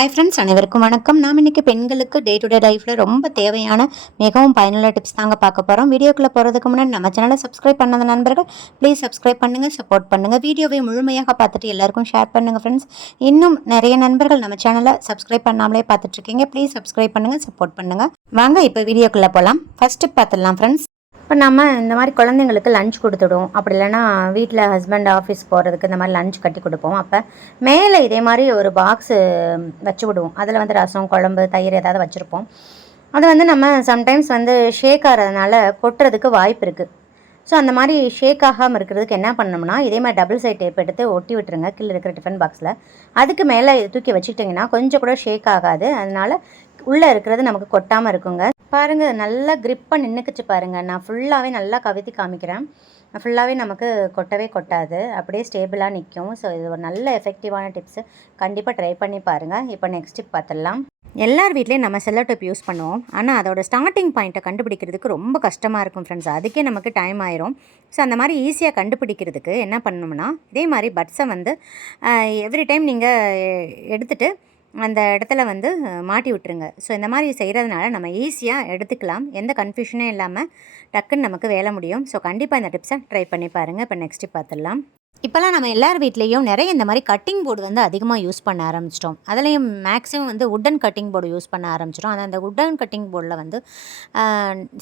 Hi friends, அனைவருக்கும் வணக்கம். நாம் இன்றைக்கி பெண்களுக்கு டே டு டே லைஃப்பில் ரொம்ப தேவையான மிகவும் பயனுள்ள டிப்ஸ் தாங்க பார்க்க போகிறோம். வீடியோக்குள்ளே போகிறதுக்கு முன்னாடி நம்ம சேனலை சப்ஸ்கிரைப் பண்ணாத நண்பர்கள் ப்ளீஸ் சப்ஸ்கிரைப் பண்ணுங்கள், சப்போர்ட் பண்ணுங்கள். வீடியோவை முழுமையாக பார்த்துட்டு எல்லாருக்கும் ஷேர் பண்ணுங்கள் ஃப்ரெண்ட்ஸ். இன்னும் நிறைய நண்பர்கள் நம்ம சேனலை சப்ஸ்கிரைப் பண்ணாமலே பார்த்துட்ருக்கீங்க. ப்ளீஸ் சப்ஸ்கிரைப் பண்ணுங்கள், சப்போர்ட் பண்ணுங்கள். வாங்க இப்போ வீடியோக்குள்ளே போகலாம். ஃபஸ்ட்டு பார்த்துடலாம் ஃப்ரெண்ட்ஸ். இப்போ நம்ம இந்த மாதிரி குழந்தைங்களுக்கு லஞ்ச் கொடுத்துடுவோம். அப்படி இல்லைன்னா வீட்டில் ஹஸ்பண்ட் ஆஃபீஸ் போகிறதுக்கு இந்த மாதிரி லஞ்ச் கட்டி கொடுப்போம். அப்போ மேலே இதே மாதிரி ஒரு பாக்ஸு வச்சு விடுவோம். அதில் வந்து ரசம், குழம்பு, தயிர் ஏதாவது வச்சுருப்போம். அது வந்து நம்ம சம்டைம்ஸ் வந்து ஷேக் ஆகிறதுனால கொட்டுறதுக்கு வாய்ப்பு இருக்குது. ஸோ அந்த மாதிரி ஷேக் ஆகாமல் இருக்கிறதுக்கு என்ன பண்ணோம்னா, இதே மாதிரி டபுள் சைட் டேப் எடுத்து ஒட்டி விட்டுருங்க கீழே இருக்கிற டிஃபன் பாக்ஸில். அதுக்கு மேலே தூக்கி வச்சுக்கிட்டிங்கன்னா கொஞ்சம் கூட ஷேக் ஆகாது. அதனால் உள்ளே இருக்கிறது நமக்கு கொட்டாமல் இருக்குங்க. பாருங்கள், நல்லா க்ரிப்பாக நின்றுக்குச்சு பாருங்கள். நான் ஃபுல்லாகவே நல்லா கவித்தி காமிக்கிறேன். ஃபுல்லாகவே நமக்கு கொட்டவே கொட்டாது, அப்படியே ஸ்டேபிளாக நிற்கும். ஸோ இது ஒரு நல்ல எஃபெக்டிவான டிப்ஸு. கண்டிப்பாக ட்ரை பண்ணி பாருங்கள். இப்போ நெக்ஸ்ட் டிப் பார்த்துடலாம். எல்லார் வீட்லேயும் நம்ம செல்லோ டேப் யூஸ் பண்ணுவோம். ஆனால் அதோட ஸ்டார்டிங் பாயிண்ட்டை கண்டுபிடிக்கிறதுக்கு ரொம்ப கஷ்டமாக இருக்கும் ஃப்ரெண்ட்ஸ். அதுக்கே நமக்கு டைம் ஆயிரும். ஸோ அந்த மாதிரி ஈஸியாக கண்டுபிடிக்கிறதுக்கு என்ன பண்ணணும்னா, இதே மாதிரி பட்ஸை வந்து எவ்ரி டைம் நீங்கள் எடுத்துகிட்டு அந்த இடத்துல வந்து மாட்டி விட்டுருங்க. ஸோ இந்த மாதிரி செய்கிறதுனால நம்ம ஈஸியாக எடுத்துக்கலாம். எந்த கன்ஃபியூஷனே இல்லாமல் டக்குன்னு நமக்கு வேலை முடியும். ஸோ கண்டிப்பாக இந்த டிப்ஸை ட்ரை பண்ணி பாருங்கள். இப்போ நெக்ஸ்ட் பார்த்துடலாம். இப்போல்லாம் நம்ம எல்லார் வீட்லேயும் நிறைய இந்த மாதிரி கட்டிங் போர்டு வந்து அதிகமாக யூஸ் பண்ண ஆரம்பிச்சிட்டோம். அதுலேயும் மேக்ஸிமம் வந்து உட்டன் கட்டிங் போர்டு யூஸ் பண்ண ஆரம்பிச்சிட்டோம். ஆனால் அந்த உட்டன் கட்டிங் போர்டில் வந்து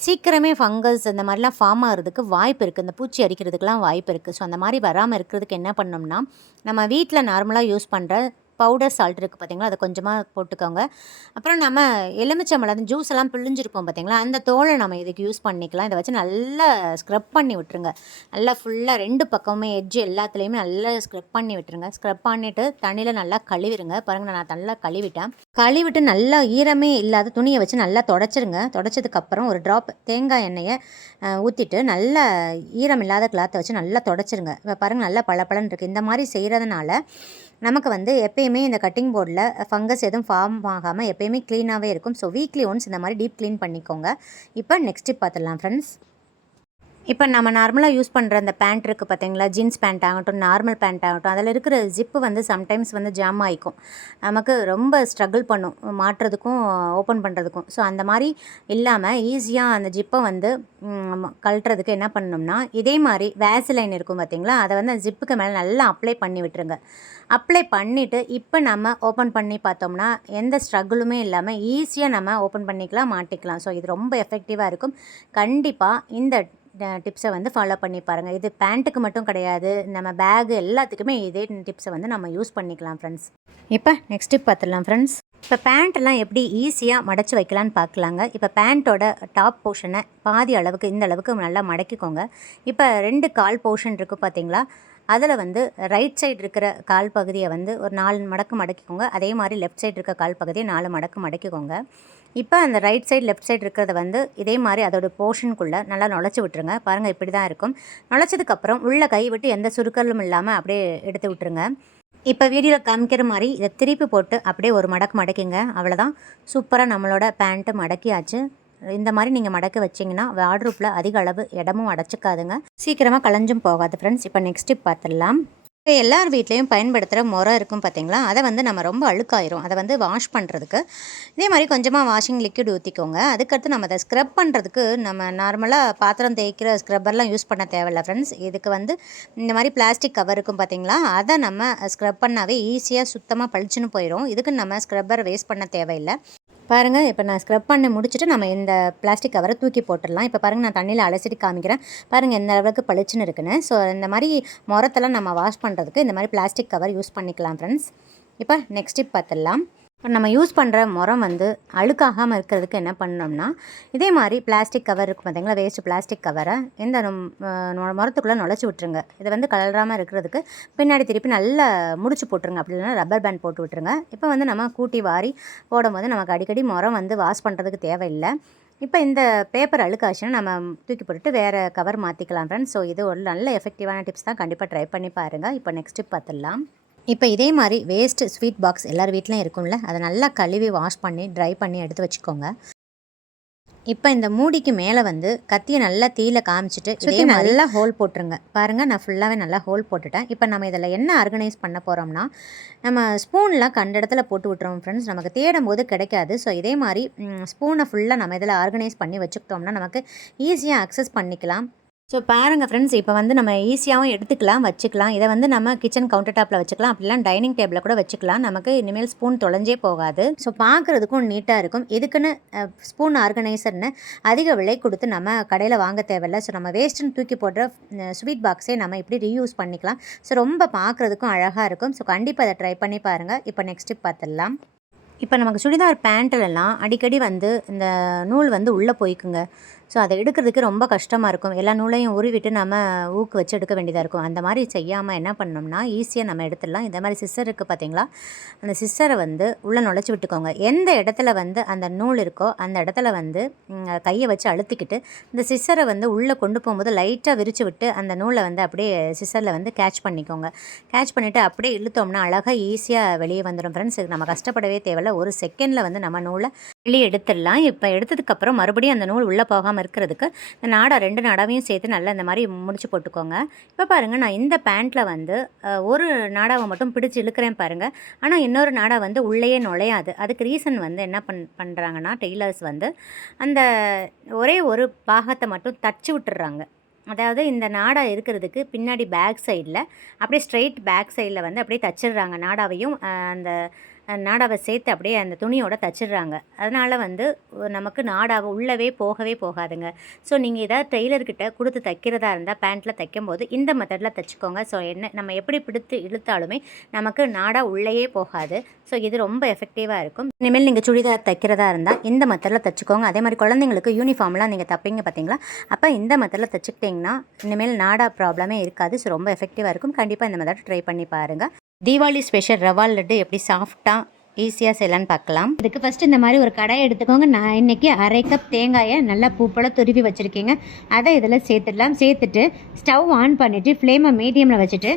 சீக்கிரமே ஃபங்கஸ் இந்த மாதிரிலாம் ஃபார்ம் ஆகிறதுக்கு வாய்ப்பு இருக்குது. இந்த பூச்சி அரிக்கிறதுக்கெலாம் வாய்ப்பு இருக்குது. ஸோ அந்த மாதிரி வராமல் இருக்கிறதுக்கு என்ன பண்ணோம்னா, நம்ம வீட்டில் நார்மலாக யூஸ் பண்ணுற பவுடர் சால்ட் இருக்குது பார்த்தீங்களா, அதை கொஞ்சமாக போட்டுக்கோங்க. அப்புறம் நம்ம எலுமிச்சம்பழம் ஜூஸ் எல்லாம் பிழிஞ்சிருப்போம் பார்த்தீங்களா, அந்த தோலை நம்ம இதுக்கு யூஸ் பண்ணிக்கலாம். இதை வச்சு நல்லா ஸ்க்ரப் பண்ணி விட்டுருங்க. நல்லா ஃபுல்லாக 2 பக்கமுமே எட்ஜ் எல்லாத்துலேயுமே நல்லா ஸ்க்ரப் பண்ணி விட்டுருங்க. ஸ்க்ரப் பண்ணிவிட்டு தண்ணியில் நல்லா கழுவிடுங்க. பாருங்கள், நான் நல்லா கழுவிட்டேன். கழுவிட்டு நல்லா ஈரமே இல்லாத துணியை வச்சு நல்லா தொடச்சிருங்க. தொடச்சதுக்கப்புறம் ஒரு ட்ராப் தேங்காய் எண்ணெயை ஊற்றிட்டு நல்லா ஈரம் இல்லாத கிளாத்தை வச்சு நல்லா தொடச்சிருங்க. இப்போ பாருங்கள், நல்லா பளபளன்னு இருக்குது. இந்த மாதிரி செய்கிறதுனால நமக்கு வந்து எப்பயுமே இந்த கட்டிங் போர்டில் ஃபங்கஸ் எதுவும் ஃபார்ம் ஆகாமல் எப்பயுமே க்ளீனாகவே இருக்கும். ஸோ வீக்லி ஒன்ஸ் இந்த மாதிரி டீப் க்ளீன் பண்ணிக்கோங்க. இப்போ நெக்ஸ்ட் டிப் பார்த்துடலாம் ஃப்ரெண்ட்ஸ். இப்போ நம்ம நார்மலாக யூஸ் பண்ணுற அந்த பேண்ட் இருக்குது பார்த்தீங்களா, ஜீன்ஸ் பேண்ட் ஆகட்டும், நார்மல் பேண்ட் ஆகட்டும், அதில் இருக்கிற ஜிப்பு வந்து சம்டைம்ஸ் வந்து ஜாம் ஆகிக்கும். நமக்கு ரொம்ப ஸ்ட்ரகிள் பண்ணும் மாட்டுறதுக்கும் ஓப்பன் பண்ணுறதுக்கும். ஸோ அந்த மாதிரி இல்லாமல் ஈஸியாக அந்த ஜிப்பை வந்து கழட்டுறதுக்கு என்ன பண்ணணும்னா, இதே மாதிரி வேஸ்லைன் இருக்கும் பார்த்தீங்களா, அதை வந்து அந்த ஜிப்புக்கு மேலே நல்லா அப்ளை பண்ணி விட்டுருங்க. அப்ளை பண்ணிவிட்டு இப்போ நம்ம ஓப்பன் பண்ணி பார்த்தோம்னா எந்த ஸ்ட்ரகிளுமே இல்லாமல் ஈஸியாக நம்ம ஓப்பன் பண்ணிக்கலாம், மாட்டிக்கலாம். ஸோ இது ரொம்ப எஃபெக்டிவாக இருக்கும். கண்டிப்பாக இந்த டிப்ஸை வந்து ஃபாலோ பண்ணி பாருங்கள். இது பேண்ட்டுக்கு மட்டும் கிடையாது, நம்ம பேகு எல்லாத்துக்குமே இதே டிப்ஸை வந்து நம்ம யூஸ் பண்ணிக்கலாம் ஃப்ரெண்ட்ஸ். இப்போ நெக்ஸ்ட் டிப் பார்த்துடலாம் ஃப்ரெண்ட்ஸ். இப்போ பேண்ட்டெல்லாம் எப்படி ஈஸியாக மடச்சி வைக்கலான்னு பார்க்கலாங்க. இப்போ பேண்ட்டோட டாப் போர்ஷனை பாதி அளவுக்கு இந்த அளவுக்கு நல்லா மடக்கிக்கோங்க. இப்போ 2 கால் போர்ஷன் இருக்குது பார்த்தீங்களா, அதில் வந்து ரைட் சைடு இருக்கிற கால் பகுதியை வந்து ஒரு 4 மடக்கு மடக்கிக்கோங்க. அதே மாதிரி லெஃப்ட் சைடு இருக்க கால் பகுதியை 4 மடக்கு மடக்கிக்கோங்க. இப்போ அந்த ரைட் சைடு லெஃப்ட் சைடு இருக்கிறத வந்து இதே மாதிரி அதோட போர்ஷனுக்குள்ளே நல்லா நுழைச்சி விட்டுருங்க. பாருங்கள், இப்படி தான் இருக்கும். நுழைச்சதுக்கப்புறம் உள்ளே கை விட்டு எந்த சுருக்கலும் இல்லாமல் அப்படியே எடுத்து விட்டுருங்க. இப்போ வீடியோவில் காமிக்கிற மாதிரி இதை திருப்பி போட்டு அப்படியே ஒரு மடக்கு மடக்கிங்க. அவ்வளோதான், சூப்பராக நம்மளோட பேண்ட்டு மடக்கியாச்சு. இந்த மாதிரி நீங்கள் மடக்க வச்சிங்கன்னா வார்ட்ரோப்பில் அதிக அளவு இடமும் அடைச்சிக்காதுங்க, சீக்கிரமாக களைஞ்சும் போகாது ஃப்ரெண்ட்ஸ். இப்போ நெக்ஸ்ட் டிப் பார்த்துடலாம். இப்போ எல்லார் வீட்லேயும் பயன்படுத்துகிற முறை இருக்கும் பார்த்தீங்களா, அதை வந்து நம்ம ரொம்ப அழுக்காயிரும். அதை வந்து வாஷ் பண்ணுறதுக்கு இதே மாதிரி கொஞ்சமாக வாஷிங் லிக்விட் ஊற்றிக்கோங்க. அதுக்கடுத்து நம்ம அதை ஸ்க்ரப் பண்ணுறதுக்கு நம்ம நார்மலாக பாத்திரம் தேய்க்கிற ஸ்க்ரப்பர்லாம் யூஸ் பண்ண தேவையில்லை ஃப்ரெண்ட்ஸ். இதுக்கு வந்து இந்த மாதிரி பிளாஸ்டிக் கவர் இருக்கும் பார்த்தீங்களா, அதை நம்ம ஸ்க்ரப் பண்ணாவே ஈஸியாக சுத்தமாக பளிச்சுன்னு போயிடும். இதுக்கு நம்ம ஸ்க்ரப்பர் வேஸ்ட் பண்ண தேவையில்லை. பாருங்கள், இப்போ நான் ஸ்க்ரப் பண்ணி முடிச்சுட்டு நம்ம இந்த பிளாஸ்டிக் கவரை தூக்கி போட்டுடலாம். இப்போ பாருங்கள், நான் தண்ணியில் அலசிட்டு காமிக்கிறேன். பாருங்கள் எந்த அளவுக்கு பளிச்சுன்னு இருக்குன்னு. ஸோ இந்த மாதிரி முறத்தெல்லாம் நம்ம வாஷ் பண்ணுறதுக்கு இந்த மாதிரி பிளாஸ்டிக் கவர் யூஸ் பண்ணிக்கலாம் ஃப்ரெண்ட்ஸ். இப்போ நெக்ஸ்ட் டிப் பார்த்துடலாம். இப்போ நம்ம யூஸ் பண்ணுற முறம் வந்து அழுக்காகாமல் இருக்கிறதுக்கு என்ன பண்ணோம்னா, இதே மாதிரி பிளாஸ்டிக் கவர் இருக்கும் பார்த்தீங்களா, வேஸ்ட்டு பிளாஸ்டிக் கவரை இந்த முறத்துக்குள்ளே நுழைச்சி விட்டுருங்க. இதை வந்து கலராமல் இருக்கிறதுக்கு பின்னாடி திருப்பி நல்லா முடிச்சு போட்டுருங்க. அப்படி இல்லைன்னா ரப்பர் பேண்ட் போட்டு விட்டுருங்க. இப்போ வந்து நம்ம கூட்டி வாரி போடும்போது நமக்கு அடிக்கடி முறம் வந்து வாஷ் பண்ணுறதுக்கு தேவையில்லை. இப்போ இந்த பேப்பர் அழுக்காச்சுன்னா நம்ம தூக்கி போட்டுட்டு வேறு கவர் மாற்றிக்கலாம் ஃப்ரெண்ட்ஸ். ஸோ இது ஒரு நல்ல எஃபெக்டிவான டிப்ஸ் தான். கண்டிப்பாக ட்ரை பண்ணி பாருங்கள். இப்போ நெக்ஸ்ட் டிப் பார்த்துடலாம். இப்போ இதே மாதிரி வேஸ்ட்டு ஸ்வீட் பாக்ஸ் எல்லார் வீட்லையும் இருக்கும்ல, அதை நல்லா கழுவி வாஷ் பண்ணி ட்ரை பண்ணி எடுத்து வச்சுக்கோங்க. இப்போ இந்த மூடிக்கு மேலே வந்து கத்தியை நல்லா தீயில காமிச்சிட்டு சுற்றி நல்லா ஹோல் போட்டுருங்க. பாருங்கள், நான் ஃபுல்லாகவே நல்லா ஹோல் போட்டுட்டேன். இப்போ நம்ம இதில் என்ன ஆர்கனைஸ் பண்ண போகிறோம்னா, நம்ம ஸ்பூன்லாம் கண்ட இடத்துல போட்டு விட்டுறோம் ஃப்ரெண்ட்ஸ். நமக்கு தேடும் போது கிடைக்காது. ஸோ இதே மாதிரி ஸ்பூனை ஃபுல்லாக நம்ம இதில் ஆர்கனைஸ் பண்ணி வச்சுக்கிட்டோம்னா நமக்கு ஈஸியாக அக்சஸ் பண்ணிக்கலாம். ஸோ பாருங்கள் ஃப்ரெண்ட்ஸ், இப்போ வந்து நம்ம ஈஸியாகவும் எடுத்துக்கலாம், வச்சுக்கலாம். இதை வந்து நம்ம கிச்சன் கவுண்டர் டாப்பில் வச்சுக்கலாம், அப்படிலாம் டைனிங் டேபிளில் கூட வச்சுக்கலாம். நமக்கு இனிமேல் ஸ்பூன் தொலைஞ்சே போகாது. ஸோ பார்க்குறதுக்கும் நீட்டாக இருக்கும். எதுக்குன்னு ஸ்பூன் ஆர்கனைசர்னு அதிக விலை கொடுத்து நம்ம கடையில் வாங்க தேவையில்லை. ஸோ நம்ம வேஸ்ட்டுன்னு தூக்கி போடுற ஸ்வீட் பாக்ஸே நம்ம இப்படி ரீயூஸ் பண்ணிக்கலாம். ஸோ ரொம்ப பார்க்குறதுக்கும் அழகாக இருக்கும். ஸோ கண்டிப்பாக அதை ட்ரை பண்ணி பாருங்கள். இப்போ நெக்ஸ்ட் டிப் பார்த்துடலாம். இப்போ நமக்கு சுடிதார் பேண்ட்டிலலாம் அடிக்கடி வந்து இந்த நூல் வந்து உள்ளே போய்க்குங்க. ஸோ அதை எடுக்கிறதுக்கு ரொம்ப கஷ்டமாக இருக்கும். எல்லா நூலையும் உருவிட்டு நம்ம ஊக்கு வச்சு எடுக்க வேண்டியதாக இருக்கும். அந்த மாதிரி செய்யாமல் என்ன பண்ணோம்னா ஈஸியாக நம்ம எடுத்துடலாம். இந்த மாதிரி சிஸ்ஸர் இருக்குது பார்த்தீங்களா, அந்த சிஸ்ஸரை வந்து உள்ளே நுழைச்சி விட்டுக்கோங்க. எந்த இடத்துல வந்து அந்த நூல் இருக்கோ அந்த இடத்துல வந்து கையை வச்சு அழுத்திக்கிட்டு இந்த சிஸ்ஸரை வந்து உள்ளே கொண்டு போகும்போது லைட்டாக விரித்து விட்டு அந்த நூலை வந்து அப்படியே சிஸ்ஸரில் வந்து கேட்ச் பண்ணிக்கோங்க. கேட்ச் பண்ணிவிட்டு அப்படியே இழுத்தோம்னா அழகாக ஈஸியாக வெளியே வந்துடும் ஃப்ரெண்ட்ஸ். இது நம்ம கஷ்டப்படவே தேவையில்லை. ஒரு செகண்டில் வந்து நம்ம நூலை வெளியே எடுத்துடலாம். இப்போ எடுத்ததுக்கப்புறம் மறுபடியும் அந்த நூல் உள்ளே போகாமல் இருக்கிறதுக்கு இந்த நாடா 2 நாடாவையும் சேர்த்து நல்லா இந்த மாதிரி முடிச்சு போட்டுக்கோங்க. இப்போ பாருங்கள், நான் இந்த பேண்ட்டில் வந்து ஒரு நாடாவை மட்டும் பிடிச்சி இழுக்கிறேன் பாருங்கள். ஆனால் இன்னொரு நாடா வந்து உள்ளேயே நுழையாது. அதுக்கு ரீசன் வந்து என்ன பண்ணுறாங்கன்னா டெய்லர்ஸ் வந்து அந்த ஒரே ஒரு பாகத்தை மட்டும் தச்சு விட்டுறாங்க. அதாவது இந்த நாடா இருக்கிறதுக்கு பின்னாடி பேக் சைடில் அப்படியே ஸ்ட்ரெயிட் பேக் சைடில் வந்து அப்படியே தச்சிடுறாங்க. நாடாவையும் அந்த நாடாவை சேர்த்து அப்படியே அந்த துணியோட தச்சிடுறாங்க. அதனால் வந்து நமக்கு நாடாவை உள்ளவே போகவே போகாதுங்க. ஸோ நீங்கள் ஏதாவது டெய்லர்கிட்ட கொடுத்து தைக்கிறதா இருந்தால் பேண்ட்டில் தைக்கும்போது இந்த மெத்தடில் தைச்சிக்கோங்க. ஸோ நம்ம எப்படி பிடித்து இழுத்தாலுமே நமக்கு நாடா உள்ளேயே போகாது. ஸோ இது ரொம்ப எஃபெக்டிவாக இருக்கும். இனிமேல் நீங்கள் சுடிதார் தைக்கிறதா இருந்தால் இந்த மெத்தடில் தைச்சிக்கோங்க. அதே மாதிரி குழந்தைங்களுக்கு யூனிஃபார்ம்லாம் நீங்கள் தைப்பீங்க பார்த்தீங்களா, அப்போ இந்த மெத்தடில் தைச்சிக்கிட்டிங்கன்னா இனிமேல் நாடா ப்ராப்ளமே இருக்காது. ஸோ ரொம்ப எஃபெக்டிவாக இருக்கும். கண்டிப்பாக இந்த மெத்தட் ட்ரை பண்ணி பாருங்கள். தீபாவளி ஸ்பெஷல் ரவா லட்டு எப்படி சாஃப்டாக ஈஸியாக செய்யலான்னு பார்க்கலாம். இதுக்கு ஃபஸ்ட்டு இந்த மாதிரி ஒரு கடாயை எடுத்துக்கோங்க. நான் இன்றைக்கி 1/2 கப் தேங்காயை நல்லா பூ போல் துருவி வச்சுருக்கீங்க. அதை இதில் சேர்த்துடலாம். சேர்த்துட்டு ஸ்டவ் ஆன் பண்ணிவிட்டு ஃப்ளேமை மீடியமில் வச்சுட்டு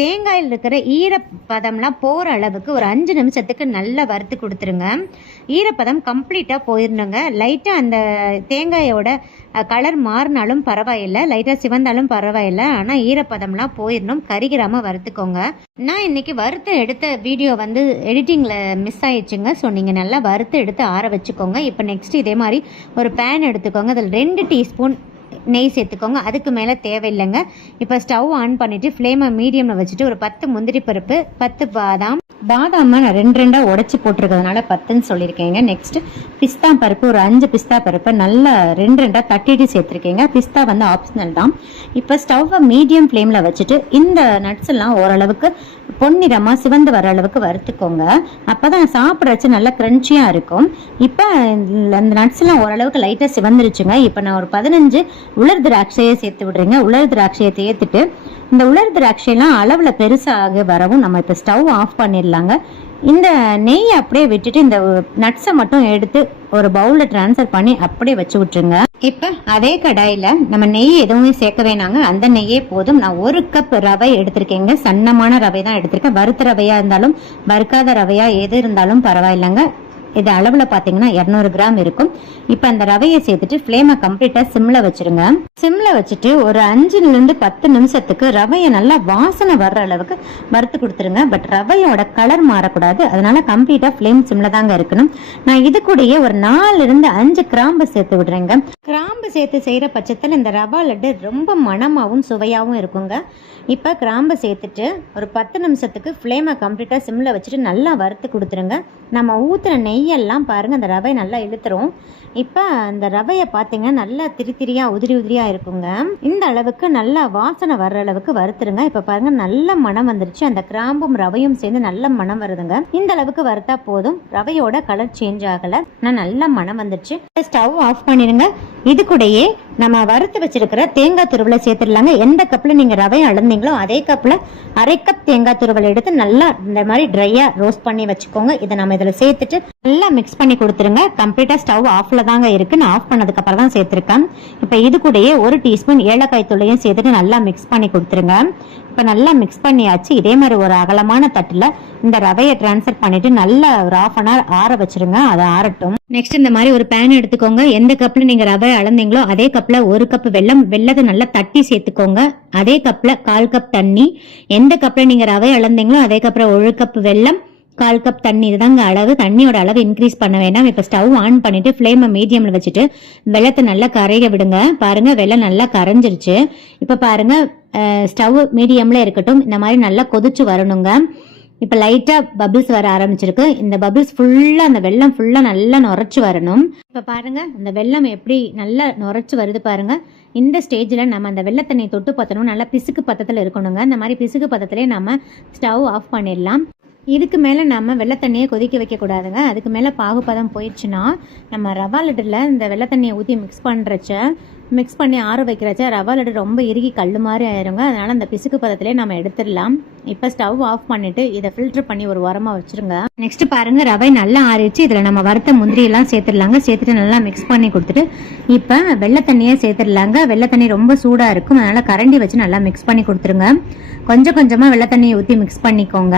தேங்காயில் இருக்கிற ஈரப்பதம்லாம் போகிற அளவுக்கு ஒரு 5 நிமிஷத்துக்கு நல்லா வறுத்து கொடுத்துருங்க. ஈரப்பதம் கம்ப்ளீட்டாக போயிடணுங்க. லைட்டாக அந்த தேங்காயோட கலர் மாறினாலும் பரவாயில்லை, லைட்டாக சிவந்தாலும் பரவாயில்லை, ஆனால் ஈரப்பதம்லாம் போயிடணும். கரிகிராமல் வறுத்துக்கோங்க. நான் இன்றைக்கி வறுத்து எடுத்த வீடியோ வந்து எடிட்டிங்கில் மிஸ் ஆயிடுச்சுங்க. ஸோ நீங்கள் நல்லா வறுத்து எடுத்து ஆற வச்சுக்கோங்க. இப்போ நெக்ஸ்ட் இதே மாதிரி ஒரு பேன் எடுத்துக்கோங்க. அதில் 2 டீஸ்பூன் நெய் சேர்த்துக்கோங்க. அதுக்கு மேலே தேவையில்லைங்க. இப்போ ஸ்டவ் ஆன் பண்ணிவிட்டு ஃப்ளேமை மீடியமில் வச்சுட்டு ஒரு 10 முந்திரி பருப்பு, 10 பாதாமை நான் 2 உடச்சி போட்டிருக்கிறதுனால 10ன்னு சொல்லியிருக்கேங்க. நெக்ஸ்ட் பிஸ்தா பருப்பு ஒரு 5 பிஸ்தா பருப்பை நல்லா 2 தட்டிட்டு சேர்த்துருக்கேங்க. பிஸ்தா வந்து ஆப்ஷனல் தான். இப்போ ஸ்டவ்வை மீடியம் ஃப்ளேமில் வச்சுட்டு இந்த நட்ஸ் எல்லாம் ஓரளவுக்கு பொன்னிறமாக சிவந்து வர அளவுக்கு வறுத்துக்கோங்க. அப்போ தான் சாப்பிட்றச்சு நல்லா க்ரன்ச்சியாக இருக்கும். இப்போ அந்த நட்ஸ்லாம் ஓரளவுக்கு லைட்டாக சிவந்துருச்சுங்க. இப்போ நான் ஒரு 15 உலர் திராட்சையை சேர்த்து விடுறேங்க. உலர் திராட்சையை சேர்த்துட்டு இந்த உலர் திராட்சையெல்லாம் அளவில் பெருசாக வரவும் நம்ம இப்போ ஸ்டவ் ஆஃப் பண்ணிடலாங்க. இந்த நெய் அப்படியே விட்டுட்டு இந்த நட்ஸை மட்டும் எடுத்து ஒரு பவுலில் ட்ரான்ஸ்ஃபர் பண்ணி அப்படியே வச்சு விட்டுருங்க. இப்போ அதே கடாயில் நம்ம நெய் எதுவுமே சேர்க்க வேணாங்க. அந்த நெய்யே போதும். நான் 1 கப் ரவை எடுத்திருக்கேங்க. சன்னமான ரவை தான் எடுத்திருக்கேன். வறுத்த ரவையாக இருந்தாலும் வறுக்காத ரவையாக எது இருந்தாலும் பரவாயில்லைங்க. இது அளவில் பார்த்தீங்கன்னா 200 கிராம் இருக்கும். இப்போ அந்த ரவையை சேர்த்துட்டு ஃப்ளேமை கம்ப்ளீட்டாக சிம்மில் வச்சுருங்க. சிம்மில் வச்சுட்டு ஒரு 5லேருந்து 10 நிமிஷத்துக்கு ரவையை நல்லா வாசனை வர்ற அளவுக்கு வறுத்து கொடுத்துருங்க. பட் ரவையோட கலர் மாறக்கூடாது. அதனால கம்ப்ளீட்டாக ஃப்ளேம் சிம்மில் தாங்க இருக்கணும். நான் இது கூடயே ஒரு 4லேருந்து 5 கிராம்பு சேர்த்து விடுறேங்க. கிராம்பு சேர்த்து செய்கிற பட்சத்தில் இந்த ரவா லட்டு ரொம்ப மணமாகவும் சுவையாகவும் இருக்குங்க. இப்போ கிராம்பு சேர்த்துட்டு ஒரு 10 நிமிஷத்துக்கு ஃப்ளேமை கம்ப்ளீட்டாக சிம்மில் வச்சுட்டு நல்லா வறுத்து கொடுத்துருங்க. நம்ம ஊற்றுன நெய்யெல்லாம் பாருங்கள், அந்த ரவை நல்லா இழுத்துரும். இப்போ அந்த ரவையை பார்த்தீங்கன்னா நல்லா திரியாக உதிரியாக இருக்குங்க. இந்த அளவுக்கு நல்லா வாசனை வர்ற அளவுக்கு வறுத்துருங்க. இப்போ பாருங்கள், நல்ல மனம் வந்துருச்சு. அந்த கிராம்பும் ரவையும் சேர்ந்து நல்ல மனம் வருதுங்க. இந்த அளவுக்கு வறுத்தா போதும். ரவையோட கலர் சேஞ்ச் ஆகலை, ஆனால் நல்ல மனம் வந்துருச்சு. ஸ்டவ் ஆஃப் பண்ணிடுங்க. இது கூடயே நம்ம வறுத்து வச்சிருக்கிற தேங்காய் துருவலை சேர்த்துடலாங்க. எந்த கப்பில் நீங்கள் ரவையை அளந்தீங்களோ அதே கப்பில் அரை கப் தேங்காய் துருவலை எடுத்து நல்லா இந்த மாதிரி ட்ரையாக ரோஸ்ட் பண்ணி வச்சுக்கோங்க. இதை நம்ம இதில் சேர்த்துட்டு நல்லா மிக்ஸ் பண்ணி கொடுத்துருங்க. கம்ப்ளீட்டாக ஸ்டவ் ஆஃபில் தாங்க இருக்குது, நான் ஆஃப் பண்ணதுக்கப்புறம் தான் சேர்த்துருக்கேன். இப்போ இது கூடயே 1 டீஸ்பூன் ஏலக்காய் தூளையும் சேர்த்துட்டு நல்லா மிக்ஸ் பண்ணி கொடுத்துருங்க. இப்போ நல்லா மிக்ஸ் பண்ணியாச்சு. இதே மாதிரி ஒரு அகலமான தட்டில் இந்த ரவையை ட்ரான்ஸ்ஃபர் பண்ணிட்டு நல்லா ஒரு 1/2 அன் ஹவர் ஆற வச்சிருங்க. அதை ஆறட்டும். நெக்ஸ்ட் இந்த மாதிரி ஒரு பேன் எடுத்துக்கோங்க. எந்த கப்பில் நீங்கள் ரவை அளந்தீங்களோ அதே கப்பில் 1 கப் வெள்ளத்தை நல்லா தட்டி சேர்த்துக்கோங்க. அதே கப்பில் 1/4 கப் தண்ணி. எந்த கப்பில் நீங்கள் ரவை அளந்தீங்களோ அதே கப்பில் 1 கப் வெல்லம், 1/4 கப் தண்ணி. இதுதாங்க அளவு. தண்ணியோட அளவு இன்க்ரீஸ் பண்ண வேண்டாம். இப்போ ஸ்டவ் ஆன் பண்ணிட்டு ஃப்ளேமை மீடியமில் வச்சுட்டு வெள்ளத்தை நல்லா கரைய விடுங்க. பாருங்க வெள்ளம் நல்லா கரைஞ்சிருச்சு. இப்போ பாருங்க ஸ்டவ் மீடியமில் இருக்கட்டும். இந்த மாதிரி நல்லா கொதிச்சு வரணுங்க. இப்போ லைட்டாக பபிள்ஸ் வர ஆரம்பிச்சிருக்கு. இந்த பபிள்ஸ் ஃபுல்லாக அந்த வெள்ளம் ஃபுல்லாக நல்லா நுரைச்சி வரணும். இப்போ பாருங்கள் அந்த வெள்ளம் எப்படி நல்லா நுரைச்சி வருது பாருங்கள். இந்த ஸ்டேஜில் நம்ம அந்த வெள்ளை தண்ணியை தொட்டு பார்த்தணும். நல்லா பிசுக்கு பத்தத்தில் இருக்கணுங்க. இந்த மாதிரி பிசுக்கு பத்தத்திலே நம்ம ஸ்டவ் ஆஃப் பண்ணிடலாம். இதுக்கு மேலே நம்ம வெள்ளை தண்ணியை கொதிக்க வைக்கக்கூடாதுங்க. அதுக்கு மேலே பாகுபதம் போயிடுச்சுன்னா நம்ம ரவா லட்டில் இந்த வெள்ளை தண்ணியை ஊற்றி மிக்ஸ் பண்ணி ஆற வைக்கிறச்ச ரவா லட்டு ரொம்ப இறுகி கல் மாதிரி ஆயிருங்க. அதனால் அந்த பிசுக்கு பதத்திலே நம்ம எடுத்துடலாம். இப்போ ஸ்டவ் ஆஃப் பண்ணிவிட்டு இதை ஃபில்டர் பண்ணி ஒரு உரமாக வச்சுருங்க. நெக்ஸ்ட் பாருங்கள் ரவை நல்லா ஆறிச்சு. இதில் நம்ம வறுத்த முந்திரியெல்லாம் சேர்த்துடலாங்க. சேர்த்துட்டு நல்லா மிக்ஸ் பண்ணி கொடுத்துட்டு இப்போ வெள்ளை தண்ணியே சேர்த்துடலாங்க. வெள்ளை தண்ணி ரொம்ப சூடாக இருக்கும், அதனால் கரண்டி வச்சு நல்லா மிக்ஸ் பண்ணி கொடுத்துருங்க. கொஞ்சம் கொஞ்சமாக வெள்ளை தண்ணியை ஊற்றி மிக்ஸ் பண்ணிக்கோங்க.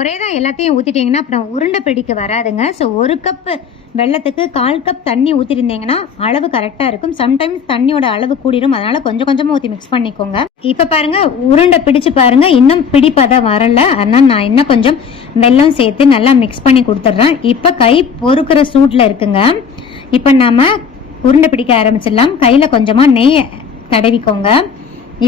ஒரே தான் எல்லாத்தையும் ஊற்றிட்டிங்கன்னா அப்புறம் உருண்டை பிடிக்க வராதுங்க. ஸோ 1 கப் வெள்ளத்துக்கு 1/4 கப் தண்ணி ஊற்றிருந்தீங்கன்னா அளவு கரெக்டாக இருக்கும். சம்டைம்ஸ் தண்ணியோட அளவு கூடிரும், அதனால் கொஞ்சம் கொஞ்சமாக ஊற்றி மிக்ஸ் பண்ணிக்கோங்க. இப்போ பாருங்கள் உருண்டை பிடிச்சு பாருங்கள், இன்னும் பிடிப்பதாக வரல. அதனால் நான் இன்னும் கொஞ்சம் வெல்லம் சேர்த்து நல்லா மிக்ஸ் பண்ணி கொடுத்துட்றேன். இப்போ கை பொறுக்கிற சூட்டில் இருக்குங்க. இப்போ நம்ம உருண்டை பிடிக்க ஆரம்பிச்சிடலாம். கையில் கொஞ்சமாக நெய் தடவிக்கோங்க.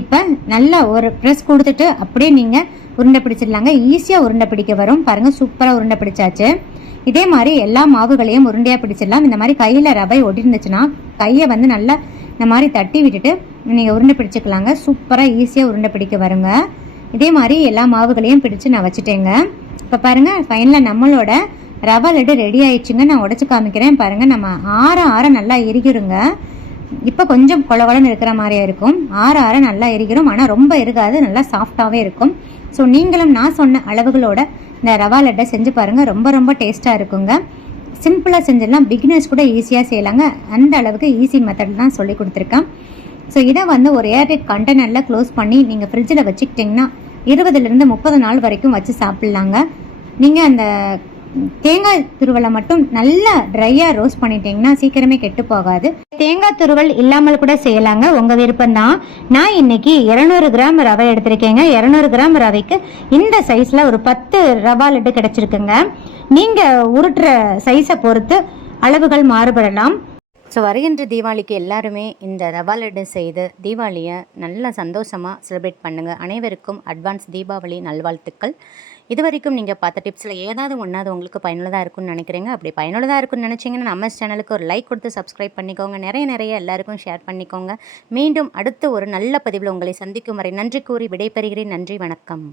இப்போ நல்லா ஒரு ப்ரெஸ் கொடுத்துட்டு அப்படியே நீங்கள் உருண்டை பிடிச்சிடலாங்க. ஈஸியாக உருண்டை பிடிக்க வரும். பாருங்கள் சூப்பராக உருண்டை பிடிச்சாச்சு. இதே மாதிரி எல்லா மாவுகளையும் உருண்டையாக பிடிச்சிடலாம். இந்த மாதிரி கையில் ரவை ஒட்டிருந்துச்சுன்னா கையை வந்து நல்லா இந்த மாதிரி தட்டி விட்டுட்டு நீங்கள் உருண்டை பிடிச்சிக்கலாங்க. சூப்பராக ஈஸியாக உருண்டை பிடிக்க வருங்க. இதே மாதிரி எல்லா மாவுகளையும் பிடிச்சு நான் வச்சுட்டேங்க. இப்போ பாருங்கள் ஃபைனலாக நம்மளோட ரவை லட்டு ரெடி ஆயிடுச்சுங்க. நான் உடச்சி காமிக்கிறேன் பாருங்கள். நம்ம ஆற நல்லா எரிக்கிறோங்க. இப்போ கொஞ்சம் கொலகொலன்னு இருக்கிற மாதிரியே இருக்கும். ஆற நல்லா எரிக்கிறோம், ஆனால் ரொம்ப இருக்காது, நல்லா சாஃப்டாகவே இருக்கும். ஸோ நீங்களும் நான் சொன்ன அளவுகளோட இந்த ரவா லட்டை செஞ்சு பாருங்கள். ரொம்ப ரொம்ப டேஸ்ட்டாக இருக்குங்க. சிம்பிளாக செஞ்சிடலாம், பிகினர்ஸ் கூட ஈஸியாக செய்யலாங்க. அந்த அளவுக்கு ஈஸி மெத்தட் தான் சொல்லி கொடுத்துருக்கேன். ஸோ இதை வந்து ஒரு ஏர்டைட் கண்டெய்னரில் க்ளோஸ் பண்ணி நீங்கள் ஃப்ரிட்ஜில் வச்சுக்கிட்டிங்கன்னா 20லேருந்து 30 நாள் வரைக்கும் வச்சு சாப்பிட்லாங்க. நீங்கள் அந்த தேங்காய் துருவலை மட்டும் நல்லா ட்ரையாக ரோஸ்ட் பண்ணிட்டீங்கன்னா சீக்கிரமே கெட்டு போகாது. தேங்காய் துருவல் இல்லாமல் கூட செய்யலாங்க, உங்கள் விருப்பம் தான். நான் இன்னைக்கு 200 கிராம் ரவை எடுத்திருக்கேங்க. 200 கிராம் ரவைக்கு இந்த சைஸில் ஒரு 10 ரவா லட்டு கிடச்சிருக்குங்க. நீங்கள் உருட்டுற சைஸை பொறுத்து அளவுகள் மாறுபடலாம். ஸோ வருகின்ற தீபாவளிக்கு எல்லாருமே இந்த ரவா லட்டு செய்து தீபாவளியை நல்லா சந்தோஷமாக செலிப்ரேட் பண்ணுங்கள். அனைவருக்கும் அட்வான்ஸ் தீபாவளி நல்வாழ்த்துக்கள். இது வரைக்கும் நீங்கள் பார்த்த டிப்ஸில் ஏதாவது ஒன்றாவது உங்களுக்கு பயனுள்ளதாக இருக்கும்னு நினைக்கிறீங்க. அப்படி பயனுள்ளதாக இருக்குன்னு நினச்சிங்கன்னா நம்ம சேனலுக்கு ஒரு லைக் கொடுத்து சப்ஸ்கிரைப் பண்ணிக்கோங்க. நிறைய எல்லாருக்கும் ஷேர் பண்ணிக்கோங்க. மீண்டும் அடுத்த ஒரு நல்ல பதிவில் உங்களை சந்திக்கும் வரை நன்றி கூறி விடைபெறுகிறேன். நன்றி, வணக்கம்.